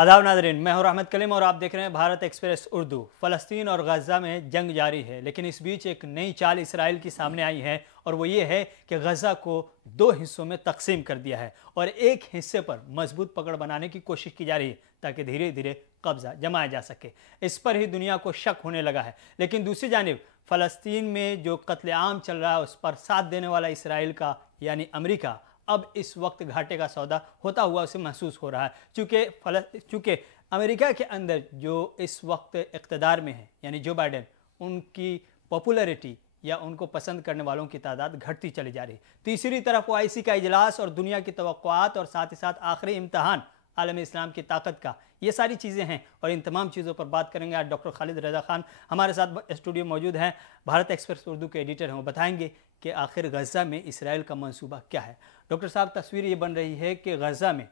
आदाब नाज़रीन, मैं हूं रहमत कलीम और आप देख रहे हैं भारत एक्सप्रेस उर्दू। फ़लस्तीन और गज़ा में जंग जारी है, लेकिन इस बीच एक नई चाल इसराइल की सामने आई है और वो ये है कि गज़ा को दो हिस्सों में तकसीम कर दिया है और एक हिस्से पर मजबूत पकड़ बनाने की कोशिश की जा रही है ताकि धीरे धीरे कब्जा जमाया जा सके। इस पर ही दुनिया को शक होने लगा है। लेकिन दूसरी जानिब फ़लस्तीन में जो कत्लेआम चल रहा है उस पर साथ देने वाला इसराइल का यानी अमेरिका अब इस वक्त घाटे का सौदा होता हुआ उसे महसूस हो रहा है, चूँकि अमेरिका के अंदर जो इस वक्त इक़्तिदार में है यानी जो बाइडेन, उनकी पॉपुलैरिटी या उनको पसंद करने वालों की तादाद घटती चली जा रही है। तीसरी तरफ ओआईसी का इजलास और दुनिया की तवक्कुआत और साथ ही साथ आखिरी इम्तहान आलम इस्लाम की ताकत का, ये सारी चीज़ें हैं और इन तमाम चीज़ों पर बात करेंगे। आज डॉक्टर खालिद रज़ा खान हमारे साथ स्टूडियो मौजूद हैं, भारत एक्सप्रेस उर्दू के एडिटर हैं। वो बताएंगे कि आखिर गज़ा में इसराइल का मंसूबा क्या है। डॉक्टर साहब, तस्वीर ये बन रही है कि गज़ा में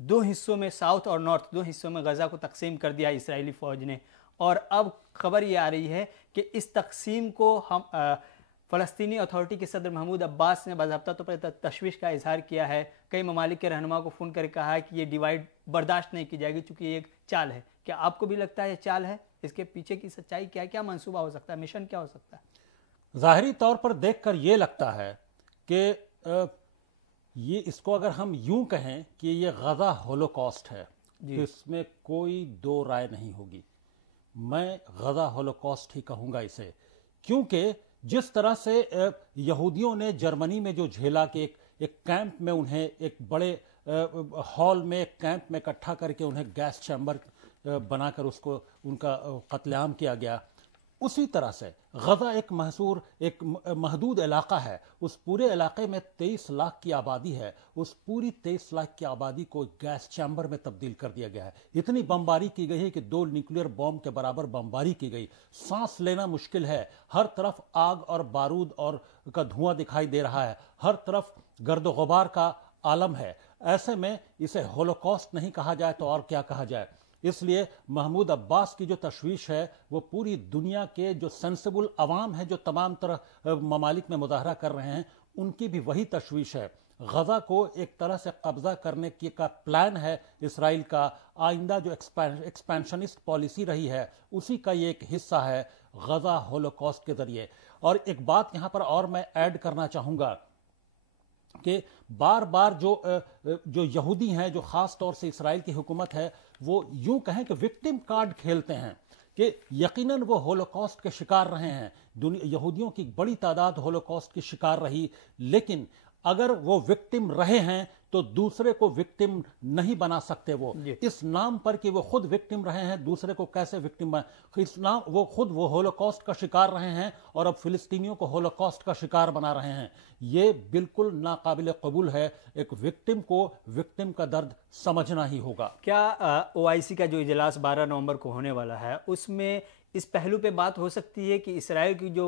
दो हिस्सों में, साउथ और नॉर्थ दो हिस्सों में गज़ा को तकसीम कर दिया इसराइली फ़ौज ने और अब खबर ये आ रही है कि इस तकसीम को हम फ़लस्तीनी अथॉरिटी के सदर महमूद अब्बास ने बाज़ाब्ता तौर पर तशवीश का इजहार किया है। कई ममालिक के रहनुमा को फ़ोन करके कहा है कि ये डिवाइड बर्दाश्त नहीं की जाएगी चूँकि ये एक चाल है। क्या आपको भी लगता है ये चाल है? इसके पीछे की सच्चाई क्या है? क्या मंसूबा हो सकता है, मिशन क्या हो सकता है? ज़ाहिरी तौर पर देखकर ये लगता है कि ये इसको अगर हम यूं कहें कि ये गज़ा होलोकॉस्ट है तो इसमें कोई दो राय नहीं होगी। मैं गज़ा होलोकॉस्ट ही कहूँगा इसे, क्योंकि जिस तरह से यहूदियों ने जर्मनी में जो झेला कि एक कैंप में उन्हें एक बड़े हॉल में एक कैंप में इकट्ठा करके उन्हें गैस चैम्बर बनाकर उसको उनका कत्लेआम किया गया, उसी तरह से गज़ा एक महदूद इलाका है। उस पूरे इलाके में 23 लाख की आबादी है। उस पूरी 23 लाख की आबादी को गैस चैम्बर में तब्दील कर दिया गया है। इतनी बमबारी की गई है कि 2 न्यूक्लियर बॉम्ब के बराबर बमबारी की गई। सांस लेना मुश्किल है। हर तरफ आग और बारूद और का धुआं दिखाई दे रहा है। हर तरफ गर्द गुबार का आलम है। ऐसे में इसे होलोकॉस्ट नहीं कहा जाए तो और क्या कहा जाए। इसलिए महमूद अब्बास की जो तशवीश है वो पूरी दुनिया के जो सेंसिबल अवाम है, जो तमाम तरह ममालिक में मुजाहरा कर रहे हैं, उनकी भी वही तशवीश है। गज़ा को एक तरह से कब्जा करने की का प्लान है इसराइल का। आइंदा जो एक्सपेंशनिस्ट पॉलिसी रही है उसी का ये एक हिस्सा है गज़ा होलोकॉस्ट के जरिए। और एक बात यहाँ पर और मैं ऐड करना चाहूँगा कि बार बार जो यहूदी हैं, जो ख़ास तौर से इसराइल की हुकूमत है, वो यूं कहें कि विक्टिम कार्ड खेलते हैं कि यकीनन वो होलोकॉस्ट के शिकार रहे हैं। यहूदियों की बड़ी तादाद होलोकॉस्ट की शिकार रही, लेकिन अगर वो विक्टिम रहे हैं तो दूसरे को विक्टिम नहीं बना सकते। वो इस नाम पर कि वो खुद विक्टिम रहे हैं, दूसरे को कैसे विक्टिम बना, इस नाम वो होलोकॉस्ट का शिकार रहे हैं और अब फिलिस्तीनियों को होलोकॉस्ट का शिकार बना रहे हैं। ये बिल्कुल नाकाबिल कबूल है। एक विक्टिम को विक्टिम का दर्द समझना ही होगा। क्या ओआईसी का जो इजलास 12 नवंबर को होने वाला है उसमें इस पहलू पे बात हो सकती है कि इसराइल की जो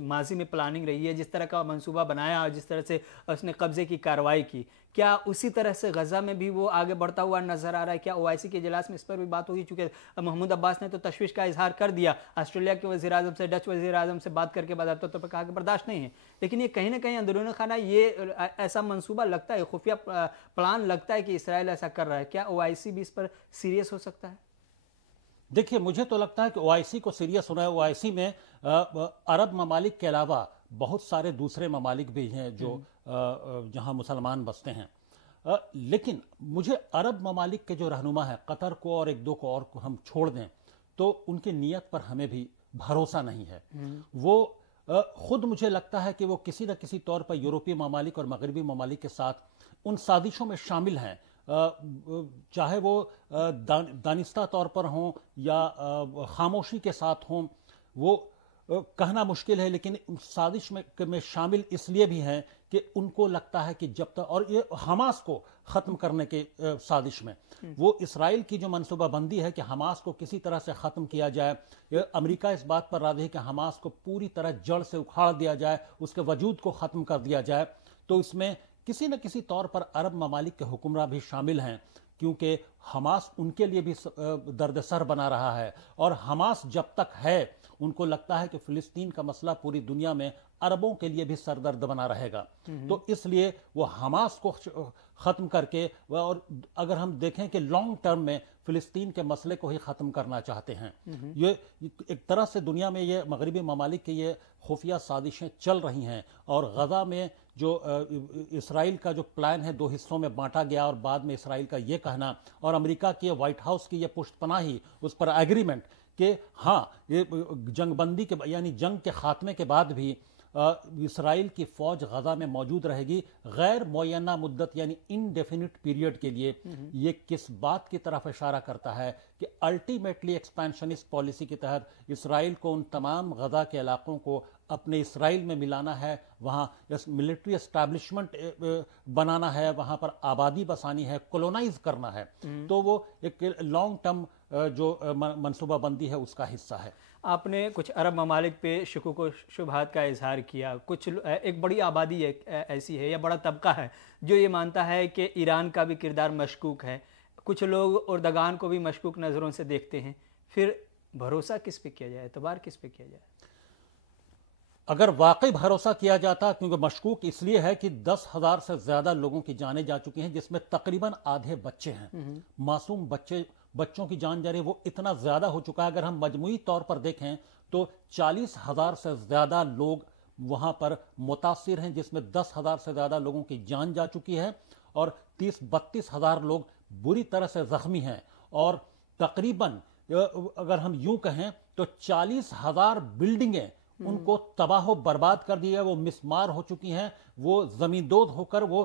माजी में प्लानिंग रही है, जिस तरह का मंसूबा बनाया और जिस तरह से उसने कब्जे की कार्रवाई की, क्या उसी तरह से गज़ा में भी वो आगे बढ़ता हुआ नजर आ रहा है? क्या ओआईसी के इजलास में इस पर भी बात होगी? चूँकि महमूद अब्बास ने तो तशवीश का इजहार कर दिया, ऑस्ट्रेलिया के वज़ीर आज़म से, डच वज़ीर आज़म से बात करके बाज़ाब्ता तौर पर कहा कि बर्दाश्त नहीं है, लेकिन ये कहीं ना कहीं अंदरूनी खाना ये ऐसा मंसूबा लगता है, खुफिया प्लान लगता है कि इसराइल ऐसा कर रहा है। क्या ओआईसी भी इस पर सीरियस हो सकता है? देखिए, मुझे तो लगता है कि ओआईसी को सीरियस होना है। ओआईसी में अरब ममालिक के अलावा बहुत सारे दूसरे ममालिक भी हैं जो जहां मुसलमान बसते हैं, लेकिन मुझे अरब ममालिक के जो रहनुमा है, कतर को और एक दो को और को हम छोड़ दें तो उनकी नीयत पर हमें भी भरोसा नहीं है। वो खुद मुझे लगता है कि वो किसी न किसी तौर पर यूरोपीय ममालिक और मगरबी ममालिक के साथ उन साजिशों में शामिल हैं, चाहे वो दानिस्ता तौर पर हों या खामोशी के साथ हों। वो कहना मुश्किल है, लेकिन साजिश में शामिल इसलिए भी हैं कि उनको लगता है कि जब तक, और ये हमास को ख़त्म करने के साजिश में वो इसराइल की जो मनसूबाबंदी है कि हमास को किसी तरह से ख़त्म किया जाए। अमेरिका इस बात पर राज़ी है कि हमास को पूरी तरह जड़ से उखाड़ दिया जाए, उसके वजूद को ख़त्म कर दिया जाए। तो इसमें किसी न किसी तौर पर अरब ममालिक के हुक्मरान भी शामिल हैं, क्योंकि हमास उनके लिए भी दर्द-सर बना रहा है। और हमास जब तक है उनको लगता है कि फिलिस्तीन का मसला पूरी दुनिया में अरबों के लिए भी सरदर्द बना रहेगा। तो इसलिए वो हमास को ختم کر کے، اور اگر ہم دیکھیں کہ لانگ ٹرم میں فلسطین کے مسئلے کو ہی ختم کرنا چاہتے ہیں. یہ ایک طرح سے دنیا میں یہ مغربی ممالک کی یہ خفیہ سازشیں چل رہی ہیں، اور غزہ میں جو اسرائیل کا جو پلان ہے 2 حصوں میں بانٹا گیا، اور بعد میں اسرائیل کا یہ کہنا اور امریکہ کی وائٹ ہاؤس کی یہ پشت پناہی، اس پر ایگریمنٹ کہ ہاں یہ جنگ بندی کے یعنی جنگ کے خاتمے کے بعد بھی اسرائیل کی فوج غزہ میں موجود رہے گی غیر معینہ مدت یعنی انڈیفینٹ پیریڈ کے لیے. یہ کس بات کی طرف اشارہ کرتا ہے کہ الٹیمیٹلی ایکسپینشنسٹ پالیسی کے تحت اسرائیل کو ان تمام غزہ کے علاقوں کو اپنے اسرائیل میں ملانا ہے، وہاں ملٹری اسٹیبلشمنٹ بنانا ہے، وہاں پر آبادی بسانی ہے، کولونائز کرنا ہے. تو وہ ایک لانگ ٹرم جو منصوبہ بندی ہے اس کا حصہ ہے. آپ نے کچھ عرب ممالک پہ شکوک و شبہات کا اظہار کیا. کچھ ایک بڑی آبادی ایسی ہے یا بڑا طبقہ ہے جو یہ مانتا ہے کہ ایران کا بھی کردار مشکوک ہے. کچھ لوگ اردگان کو بھی مشکوک نظروں سے دیکھتے ہیں. پھر بھروسہ کس پہ کیا جائے، اعتبار کس پہ کیا جائے؟ اگر واقعی بھروسہ کیا جاتا، کیونکہ مشکوک اس لیے ہے کہ 10,000 سے زیادہ لوگوں کی جانیں جا چکی ہیں، جس میں تقریباً آدھے بچے ہیں، معصوم بچوں کی جان جا رہی ہے، وہ اتنا زیادہ ہو چکا ہے. اگر ہم مجموعی طور پر دیکھیں تو 40,000 سے زیادہ لوگ وہاں پر متاثر ہیں، جس میں 10,000 سے زیادہ لوگوں کی جان جا چکی ہے، اور 30-32 ہزار لوگ بری طرح سے زخمی ہیں. اور تقریباً اگر ہم یوں کہیں تو 40,000 بلڈنگیں ان کو تباہ و برباد کر دیا ہے، وہ مسمار ہو چکی ہیں، وہ زمین دود ہو کر وہ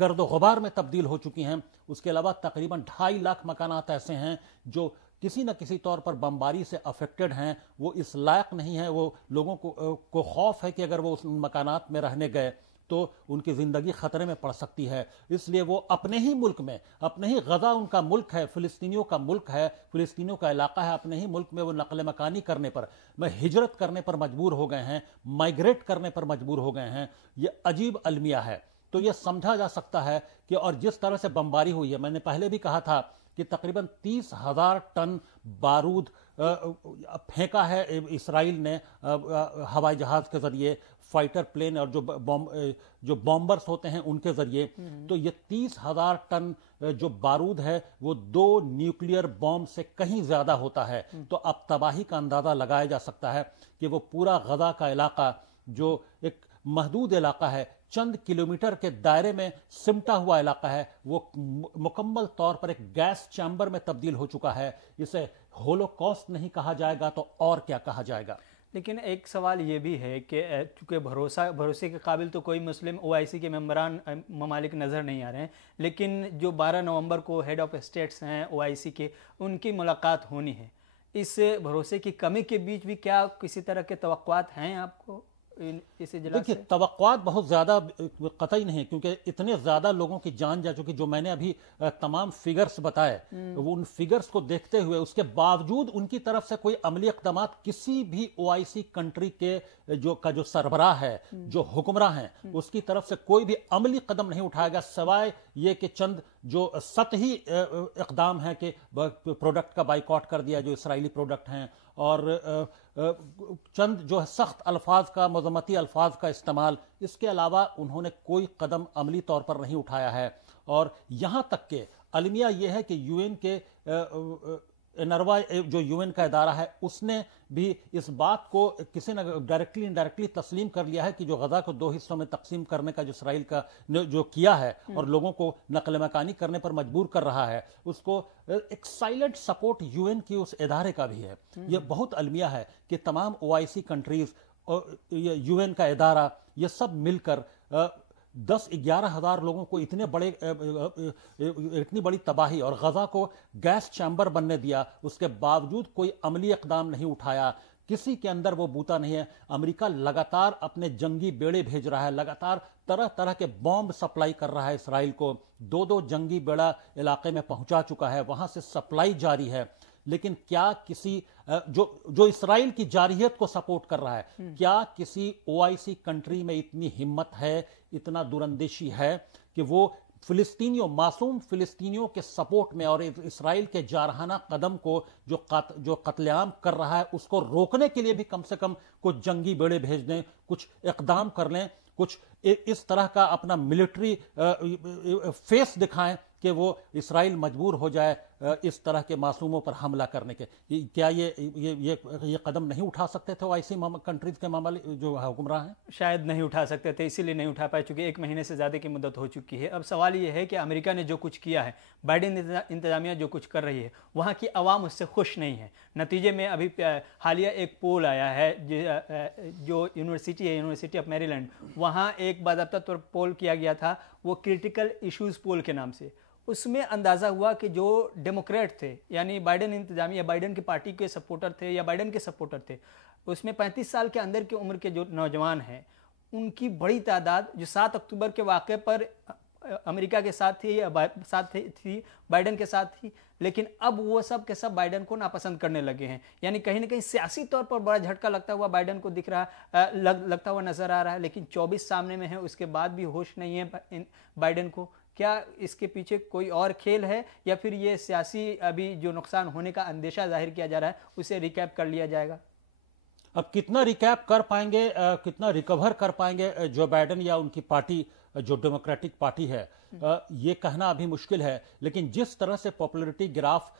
گرد و غبار میں تبدیل ہو چکی ہیں. اس کے علاوہ تقریباً 2.5 لاکھ مکانات ایسے ہیں جو کسی نہ کسی طور پر بمباری سے افیکٹڈ ہیں، وہ اس لائق نہیں ہیں. وہ لوگوں کو خوف ہے کہ اگر وہ اس مکانات میں رہنے گئے تو ان کی زندگی خطرے میں پڑ سکتی ہے. اس لیے وہ اپنے ہی ملک میں، اپنے ہی غزہ ان کا ملک ہے، فلسطینیوں کا ملک ہے، فلسطینیوں کا علاقہ ہے، اپنے ہی ملک میں وہ نقل مکانی کرنے پر، ہجرت کرنے پر مجبور ہو گئے ہیں، مائیگریٹ کرنے پر مجبور ہو گئے ہیں. یہ عجیب المیہ ہے. تو یہ سمجھا جا سکتا ہے کہ اور جس طرح سے بمباری ہوئی ہے، میں نے پہلے بھی کہا تھا کہ تقریباً 30,000 ٹن بارود پھینکا ہے اسرائیل نے ہوائی جہاز کے ذریعے، فائٹر پلین اور جو بامبرز ہوتے ہیں ان کے ذریعے. تو یہ 30,000 ٹن جو بارود ہے وہ 2 نیوکلیئر بام سے کہیں زیادہ ہوتا ہے. تو اب تباہی کا اندازہ لگایا جا سکتا ہے کہ وہ پورا غزہ کا علاقہ جو ایک محدود علاقہ ہے، چند کلومیٹر کے دائرے میں سمٹا ہوا علاقہ ہے، وہ مکمل طور پر ایک گیس چیمبر میں تبدیل ہو چکا ہے. اسے ہولوکاسٹ نہیں کہا جائے گا تو اور کیا کہا جائے گا؟ لیکن ایک سوال یہ بھی ہے کہ چونکہ بھروسے کے قابل تو کوئی مسلم OIC کے ممبران ممالک نظر نہیں آ رہے ہیں، لیکن جو 12 نومبر کو ہیڈ آف اسٹیٹس ہیں OIC کے، ان کی ملاقات ہونی ہے. اس بھروسے کی کمی کے بیچ بھی کیا کسی طرح کے توقعات ہیں آپ کو اس اجلاس سے؟ دیکھیے، توقعات بہت زیادہ قطعی نہیں، کیونکہ اتنے زیادہ لوگوں کی جان جا چکی. جو میں نے ابھی تمام فگرز بتائے، وہ ان فگرز کو دیکھتے ہوئے اس کے باوجود ان کی طرف سے کوئی عملی اقدامات کسی بھی OIC کنٹری کے جو سربراہ ہے، جو حکمراں ہیں، اس کی طرف سے کوئی بھی عملی قدم نہیں اٹھایا گیا، سوائے یہ کہ چند جو سطحی اقدام ہیں کہ پروڈکٹ کا بائیکاٹ کر دیا جو اسرائیلی پروڈکٹ ہیں، اور چند جو سخت الفاظ کا، مذمتی الفاظ کا استعمال. اس کے علاوہ انہوں نے کوئی قدم عملی طور پر نہیں اٹھایا ہے. اور یہاں تک کہ المیہ یہ ہے کہ UN کے انروا جو UN کا ادارہ ہے، اس نے بھی اس بات کو کسی نے ڈائریکٹلی انڈائریکٹلی تسلیم کر لیا ہے کہ جو غزہ کو 2 حصوں میں تقسیم کرنے کا جو اسرائیل کا جو کیا ہے اور لوگوں کو نقل مکانی کرنے پر مجبور کر رہا ہے، اس کو ایک سائلنٹ سپورٹ UN کی اس ادارے کا بھی ہے. یہ بہت المیہ ہے کہ تمام OIC کنٹریز، UN کا ادارہ، یہ سب مل کر 10-11 ہزار لوگوں کو اتنی بڑی تباہی اور غزہ کو گیس چیمبر بننے دیا. اس کے باوجود کوئی عملی اقدام نہیں اٹھایا. کسی کے اندر وہ بوتا نہیں ہے. امریکہ لگاتار اپنے جنگی بیڑے بھیج رہا ہے، لگاتار طرح طرح کے بامب سپلائی کر رہا ہے اسرائیل کو. 2 جنگی بیڑا علاقے میں پہنچا چکا ہے، وہاں سے سپلائی جاری ہے. لیکن کیا کسی جو اسرائیل کی جارحیت کو سپورٹ کر رہا ہے، کیا کسی OIC کنٹری میں اتنی ہمت ہے، اتنا دوراندیشی ہے کہ وہ معصوم فلسطینیوں کے سپورٹ میں اور اسرائیل کے جارحانہ قدم کو جو قتل عام کر رہا ہے اس کو روکنے کے لیے بھی کم سے کم کچھ جنگی بیڑے بھیج دیں، کچھ اقدام کر لیں؟ कुछ इस तरह का अपना मिलिट्री फेस दिखाएं कि वो इसराइल मजबूर हो जाए इस तरह के मासूमों पर हमला करने के। क्या ये कदम नहीं उठा सकते थे ऐसी कंट्रीज के मामले जो हुक्मरान हैं? शायद नहीं उठा सकते थे, इसीलिए नहीं उठा पाए, चूंकि 1 महीने से ज़्यादा की मुद्दत हो चुकी है। अब सवाल ये है कि अमेरिका ने जो कुछ किया है, बाइडेन इंतजामिया जो कुछ कर रही है, वहाँ की आवाम उससे खुश नहीं है। नतीजे में अभी हालिया एक पोल आया है जो यूनिवर्सिटी है, यूनिवर्सिटी ऑफ मैरीलैंड, वहाँ एक बाज़ाब्ता तौर पर पोल किया गया था, वो क्रिटिकल इश्यूज़ पोल के नाम से। उसमें अंदाज़ा हुआ कि जो डेमोक्रेट थे, यानी बाइडेन इंतजामिया, बाइडेन की पार्टी के सपोर्टर थे या बाइडेन के सपोर्टर थे, उसमें 35 साल के अंदर की उम्र के जो नौजवान हैं, उनकी बड़ी तादाद जो 7 अक्टूबर के वाक़े पर अमेरिका के साथ थी या थी बाइडेन के साथ थी, लेकिन अब वो सब के सब बाइडेन को नापसंद करने लगे हैं। यानी कहीं ना कहीं सियासी तौर पर बड़ा झटका लगता हुआ बाइडेन को दिख रहा लगता हुआ नजर आ रहा है। लेकिन 24 सामने में है, उसके बाद भी होश नहीं है बाइडेन को। क्या इसके पीछे कोई और खेल है या फिर ये सियासी अभी जो नुकसान होने का अंदेशा जाहिर किया जा रहा है उसे रिकैप कर लिया जाएगा? अब कितना रिकैप कर पाएंगे, कितना रिकवर कर पाएंगे जो बाइडेन या उनकी पार्टी जो डेमोक्रेटिक पार्टी है, ये कहना अभी मुश्किल है। लेकिन जिस तरह से पॉपुलैरिटी ग्राफ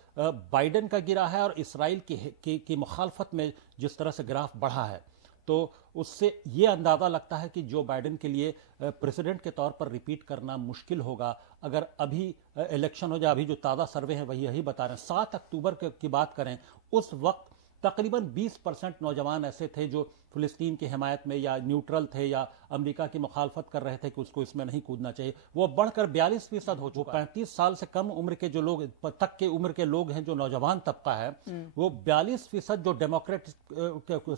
बाइडेन का गिरा है और इसराइल की मुखालफत में जिस तरह से ग्राफ बढ़ा है, तो उससे ये अंदाज़ा लगता है कि जो बाइडेन के लिए प्रेसिडेंट के तौर पर रिपीट करना मुश्किल होगा। अगर अभी इलेक्शन हो जाए, अभी जो ताज़ा सर्वे हैं वही यही बता रहे हैं, 7 अक्टूबर की बात करें, उस वक्त तकरीबन 20% नौजवान ऐसे थे जो फिलिस्तीन की हिमायत में या न्यूट्रल थे या अमेरिका की मुखालफत कर रहे थे कि उसको इसमें नहीं कूदना चाहिए। वो बढ़कर 42% हो चुका है। 35 साल से कम उम्र के जो लोग तक के उम्र के लोग हैं, जो नौजवान तबका है, वो 42% जो डेमोक्रेट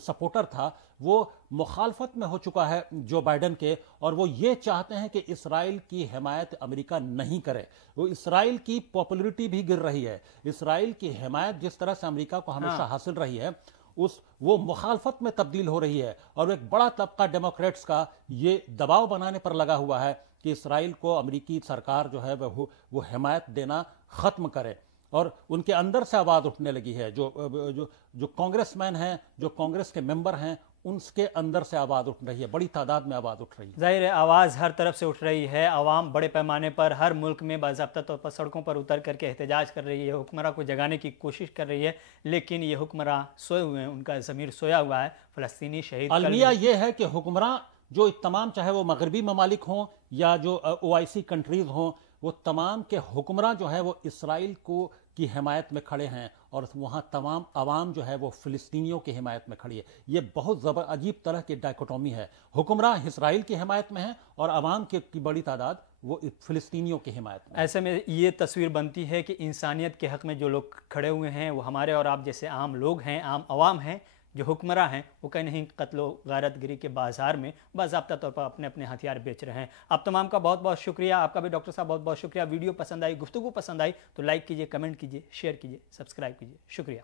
सपोर्टर था वो मुखालफत में हो चुका है जो बाइडेन के, और वो ये चाहते हैं कि इसराइल की हिमायत अमेरिका नहीं करे। वो इसराइल की पॉपुलैरिटी भी गिर रही है। इसराइल की हिमायत जिस तरह से अमेरिका को हमेशा हासिल रही है, वो मुखालफत में तब्दील हो रही है। और एक बड़ा तबका डेमोक्रेट्स का ये दबाव बनाने पर लगा हुआ है कि इसराइल को अमेरिकी सरकार जो है वो हिमायत देना खत्म करे। और उनके अंदर से आवाज उठने लगी है, जो कांग्रेसमैन हैं, जो कांग्रेस के मेंबर हैं, उनके अंदर से आवाज़ उठ रही है, बड़ी तादाद में आवाज़ उठ रही है। जाहिर है आवाज़ हर तरफ से उठ रही है। आवाम बड़े पैमाने पर हर मुल्क में बाज़ाब्ता तौर पर सड़कों पर उतर करके एहतजाज कर रही है, हुक्मरान को जगाने की कोशिश कर रही है। लेकिन ये हुक्मरान सोए हुए हैं, उनका ज़मीर सोया हुआ है। फ़लस्तीनी शहीद अलमिया ये है कि हुक्मरान जो तमाम, चाहे वो मगरबी ममालिक हों या जो OIC कंट्रीज़ हों, वो तमाम के हुक्मरान जो है वो इसराइल की हिमायत में खड़े हैं, और वहाँ तमाम आवाम जो है वो फ़िलिस्तीनियों की हिमायत में खड़ी है। ये बहुत अजीब तरह की डायकोटोमी है। हुक्मरान इसराइल की हिमायत में है और आवाम की बड़ी तादाद वो फ़िलिस्तीनियों की हिमायत में। ऐसे में ये तस्वीर बनती है कि इंसानियत के हक़ में जो लोग खड़े हुए हैं वो हमारे और आप जैसे आम लोग हैं, आम आवाम हैं। जो हुक्मरान हैं वो कहीं नहीं कत्लो गारतगिरी के बाज़ार में बाज़ाब्ता तौर पर अपने अपने हथियार बेच रहे हैं। आप तमाम का बहुत बहुत शुक्रिया। आपका भी डॉक्टर साहब बहुत बहुत शुक्रिया। वीडियो पसंद आई, गुफ्तगू पसंद आई तो लाइक कीजिए, कमेंट कीजिए, शेयर कीजिए, सब्सक्राइब कीजिए। शुक्रिया।